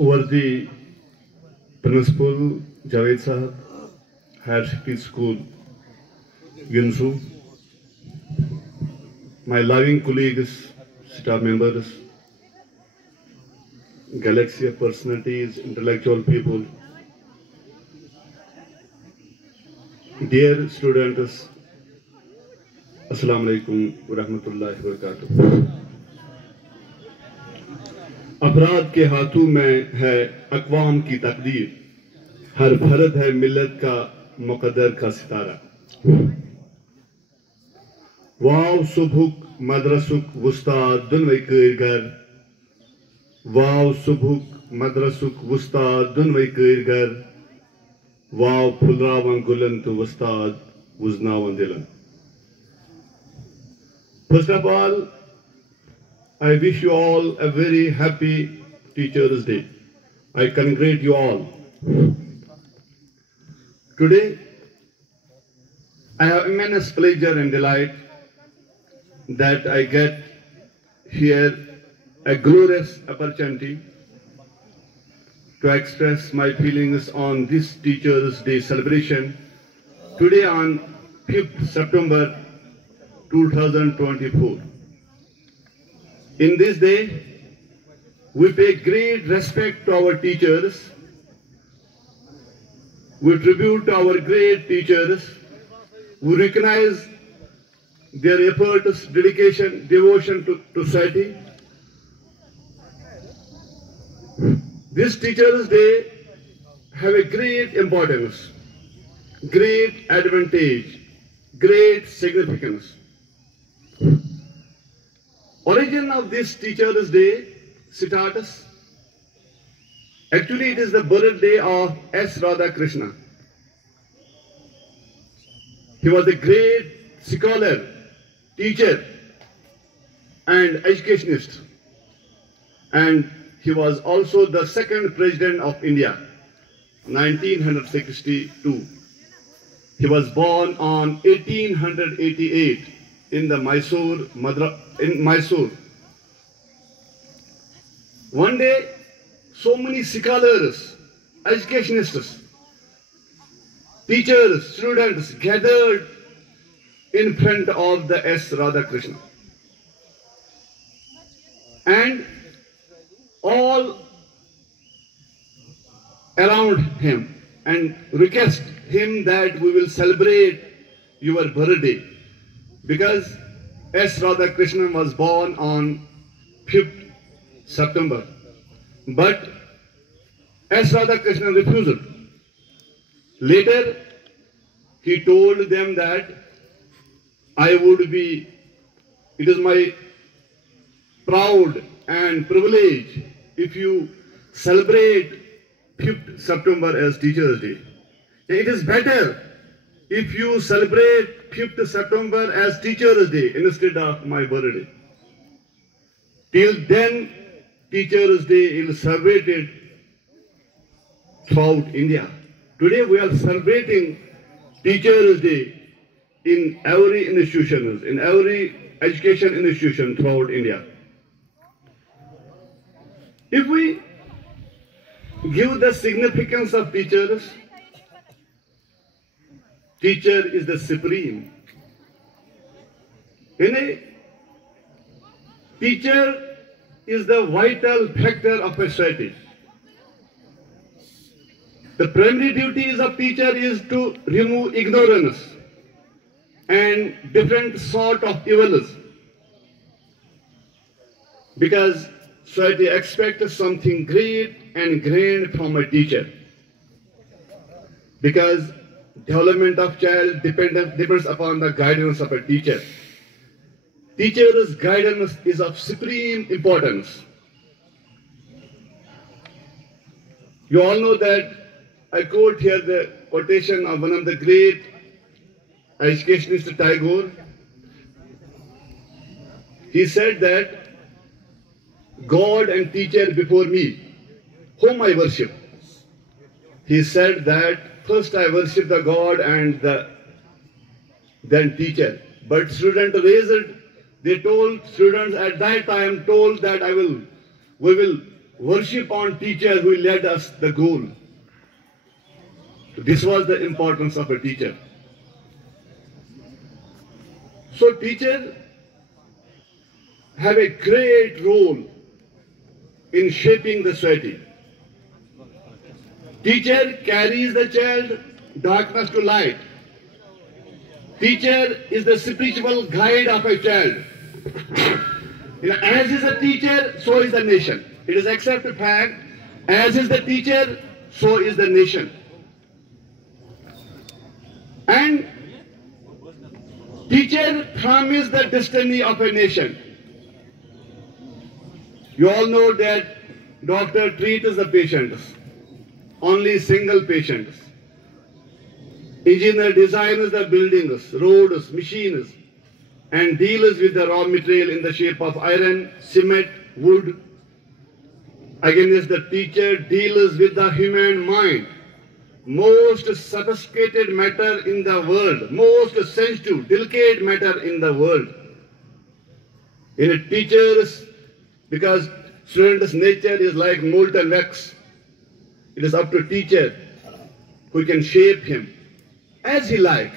Worthy Principal Javed Sahab, Higher Secondary School, Ginsu, my loving colleagues, staff members, galaxy of personalities, intellectual people, dear students, Assalamu alaikum wa rahmatullahi wa barakatuh. अपराध के हाथों में है अक़वाम की तकदीर, हर फर्द है मिल्लत का मुक़द्दर का सितारा। वाव सुबहुक मदरसुक वुस्ताद दुनवे क़ैरगर, वाव सुबहुक मदरसुक वुस्ताद दुनवे क़ैरगर, वाव फुलरावन गुलन तो वुस्ताद वुज़नावन दिलन। First of all, I wish you all a very happy Teachers' Day. I congratulate you all. Today, I have immense pleasure and delight that I get here a glorious opportunity to express my feelings on this Teachers' Day celebration today on 5th September 2024. In this day, we pay great respect to our teachers. We tribute our great teachers. We recognize their efforts, dedication, devotion to society. This Teachers' Day have a great importance, great advantage, great significance. Origin of this Teachers' Day starts. Actually, it is the birthday of S. Radhakrishna. He was a great scholar, teacher, and educationist. And he was also the second president of India, 1962. He was born on 1888 in the Mysore. One day, so many scholars, educationists, teachers, students gathered in front of the S. Radhakrishna. And all around him and request him that we will celebrate your birthday, because S. Radhakrishnan was born on 5th September. But S. Radhakrishnan refused. Later, he told them that it is my proud and privilege if you celebrate 5th September as Teachers' Day. It is better if you celebrate 5th September as Teachers' Day instead of my birthday. Till then, Teachers' Day is celebrated throughout India. Today we are celebrating Teachers' Day in every institution, in every education institution throughout India. If we give the significance of teachers, teacher is the supreme. Teacher is the vital factor of a society. The primary duties of teacher is to remove ignorance and different sort of evils, because society expects something great and grand from a teacher, because development of child depends upon the guidance of a teacher. Teacher's guidance is of supreme importance. You all know that I quote here the quotation of one of the great educationists, Tagore. He said that God and teacher before me, whom I worship. He said that first I worship the God and then teacher. But student raised, they told students at that time that we will worship on teacher who led us the goal. This was the importance of a teacher. So teachers have a great role in shaping the society. Teacher carries the child darkness to light. Teacher is the spiritual guide of a child. As is a teacher, so is the nation. It is accepted fact. As is the teacher, so is the nation. And teacher promises the destiny of a nation. You all know that doctor treats the patients, only single patients. Engineer designs the buildings, roads, machines, and deals with the raw material in the shape of iron, cement, wood. Against the teacher deals with the human mind, most sophisticated matter in the world, most sensitive, delicate matter in the world. In a teacher's, because student's nature is like molten wax, it is up to teacher who can shape him as he like.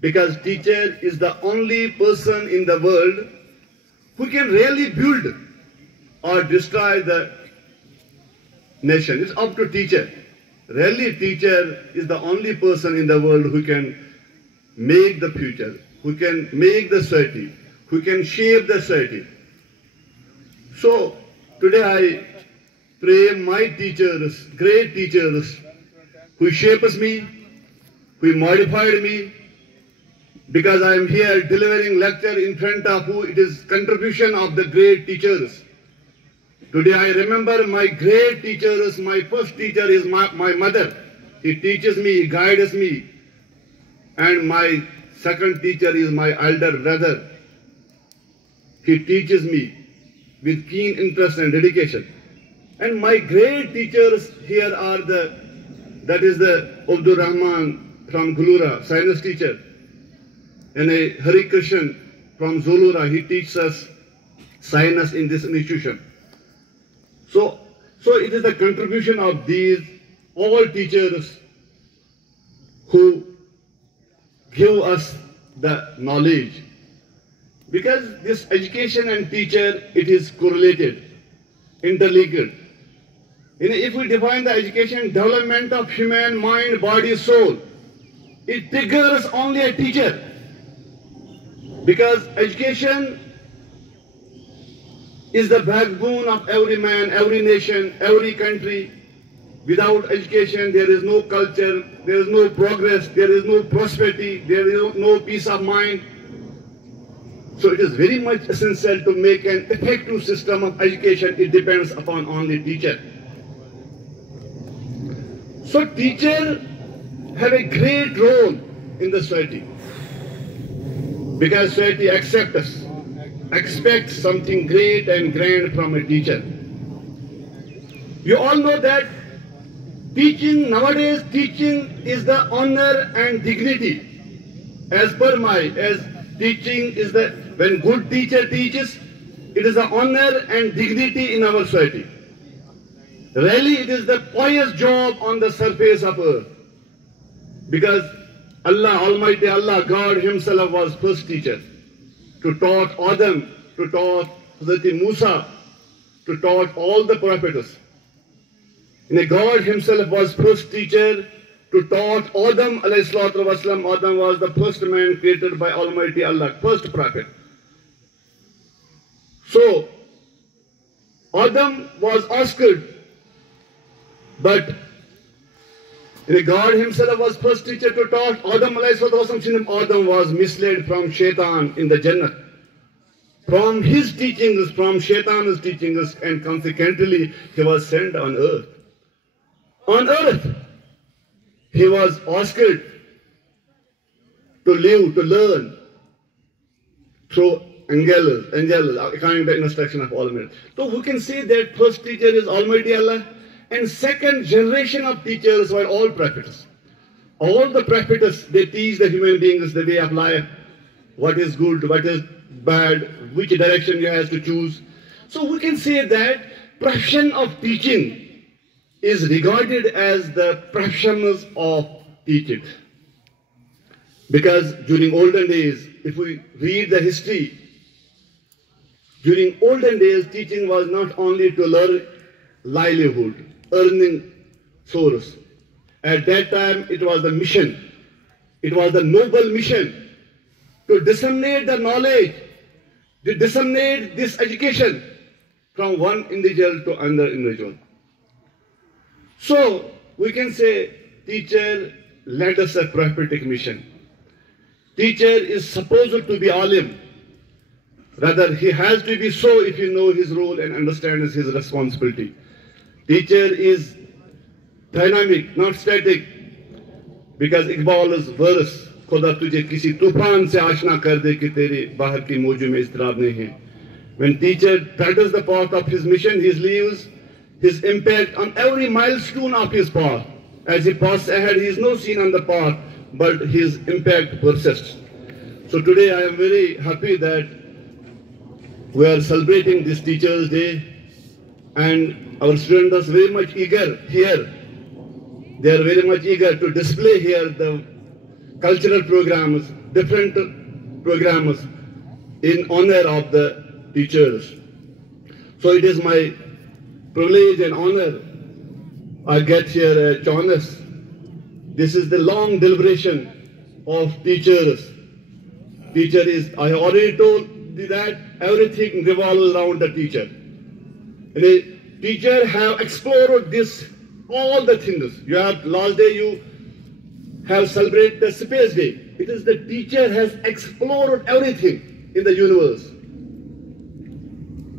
Because teacher is the only person in the world who can really build or destroy the nation. It's up to teacher. Really, teacher is the only person in the world who can make the future, who can make the society, who can shape the society. So, today I pray my teachers, great teachers, who shapes me, who modified me, because I am here delivering lecture in front of who it is contribution of the great teachers. Today I remember my great teachers. My first teacher is my mother. He teaches me, he guides me. And my second teacher is my elder brother. He teaches me with keen interest and dedication. And my great teachers here are that is the Abdul Rahman from Gulura, science teacher. And a Hari Krishan from Zolura, he teaches us science in this institution. So it is the contribution of these all teachers who give us the knowledge. Because this education and teacher, it is correlated, interlinked. If we define the education, development of human mind, body, soul, it triggers only a teacher. Because education is the backbone of every man, every nation, every country. Without education, there is no culture, there is no progress, there is no prosperity, there is no peace of mind. So it is very much essential to make an effective system of education. It depends upon only teacher. So teachers have a great role in the society. Because society accepts us, expects something great and grand from a teacher. You all know that teaching, nowadays teaching is the honor and dignity. As teaching is when good teacher teaches, it is the honor and dignity in our society. Really, it is the pious job on the surface of earth. Because Allah, Almighty Allah, God Himself was first teacher. To taught Adam, to taught Hazrat Musa, to taught all the prophets. And God Himself was first teacher to taught Adam alayhi salatu wasalam. Adam was the first man created by Almighty Allah, first prophet. So, Adam was asked, but God Himself was first teacher to taught Adam alayhi salatu wasalam. Adam was misled from Shaitan in the Jannah. From his teachings, from Shaitan's teachings, and consequently he was sent on earth. On earth, he was asked to live, to learn through angels, according to the instruction of Almighty. So who can say that first teacher is Almighty Allah? And second generation of teachers were all prophets. All the prophets, they teach the human beings the way of life, what is good, what is bad, which direction you have to choose. So we can say that profession of teaching is regarded as the professionals of teaching. Because during olden days, if we read the history, during olden days, teaching was not only to learn livelihood, earning source. At that time, it was the mission. It was the noble mission to disseminate the knowledge, to disseminate this education from one individual to another individual. So, we can say teacher led us a prophetic mission. Teacher is supposed to be alim. Rather, he has to be so if you know his role and understands his responsibility. Teacher is dynamic, not static. Because Iqbal's verse, खुदा तुझे किसी तूफान से आशना कर दे कि तेरे बाहर की मौजों में इज़्तिराब नहीं है. When teacher treads the path of his mission, he leaves his impact on every milestone of his path. As he passes ahead, he is not seen on the path, but his impact persists. So today I am very happy that we are celebrating this Teachers' Day, and our students are very much eager here. They are very much eager to display here the cultural programs, different programs in honor of the teachers. So it is my privilege and honor I get here at Chanas. This is the long deliberation of teachers. Teacher is, I already told you that everything revolves around the teacher. And a teacher have explored this, all the things. You have, last day you have celebrated the Space Day. It is the teacher has explored everything in the universe.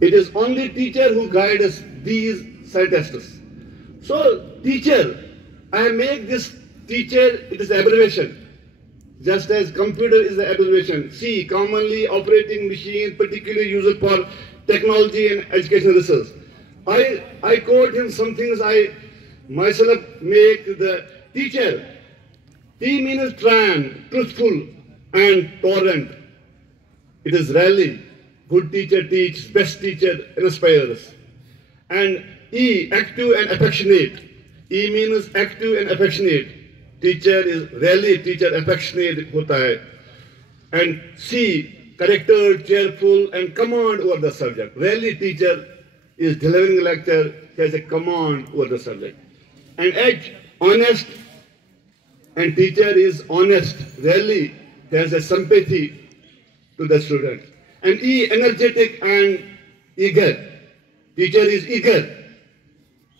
It is only teacher who guides us, these scientists. So teacher, I make this teacher, it is abbreviation. Just as computer is the abbreviation. C, commonly operating machine, particularly used for technology and educational research. I quote him some things I myself make the teacher. T means trans, truthful and tolerant. It is rarely good teacher teaches, best teacher inspires. And E, active and affectionate. E means active and affectionate. Teacher is rarely teacher affectionate hota hai. And C, character, cheerful and command over the subject. Rarely teacher is delivering a lecture, has a command over the subject. And H, honest, and teacher is honest. Rarely has a sympathy to the student. And E, energetic and eager. Teacher is eager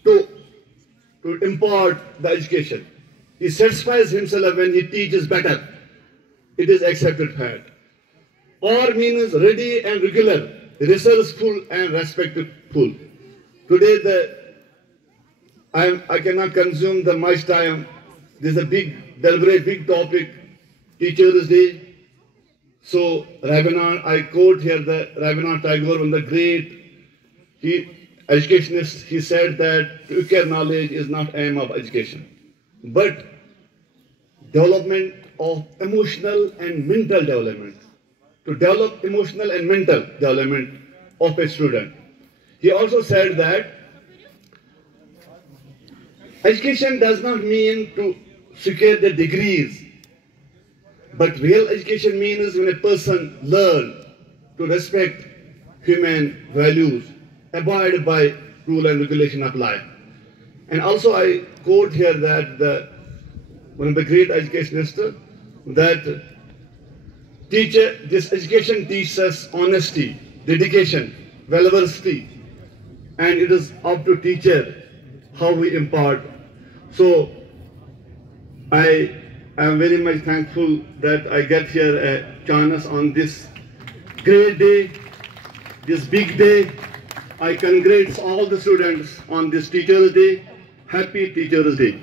to impart the education. He satisfies himself when he teaches better. It is accepted fact. Or means ready and regular, resourceful and respectful. Today I cannot consume the much time. This is a big, deliberate, big topic, Teachers' Day. So Rabindranath, I quote here the Rabindranath Tagore, one of the great educationist, he said that to acquire knowledge is not aim of education, but development of emotional and mental development. To develop emotional and mental development of a student. He also said that education does not mean to secure the degrees, but real education means when a person learns to respect human values, abide by rule and regulation of life. And also I quote here that one of the great educationists, that this education teaches us honesty, dedication, valorosity, and it is up to teacher how we impart. So I am very much thankful that I get here at Chanas on this great day, this big day. I congratulate all the students on this Teachers' Day. Happy Teachers' Day.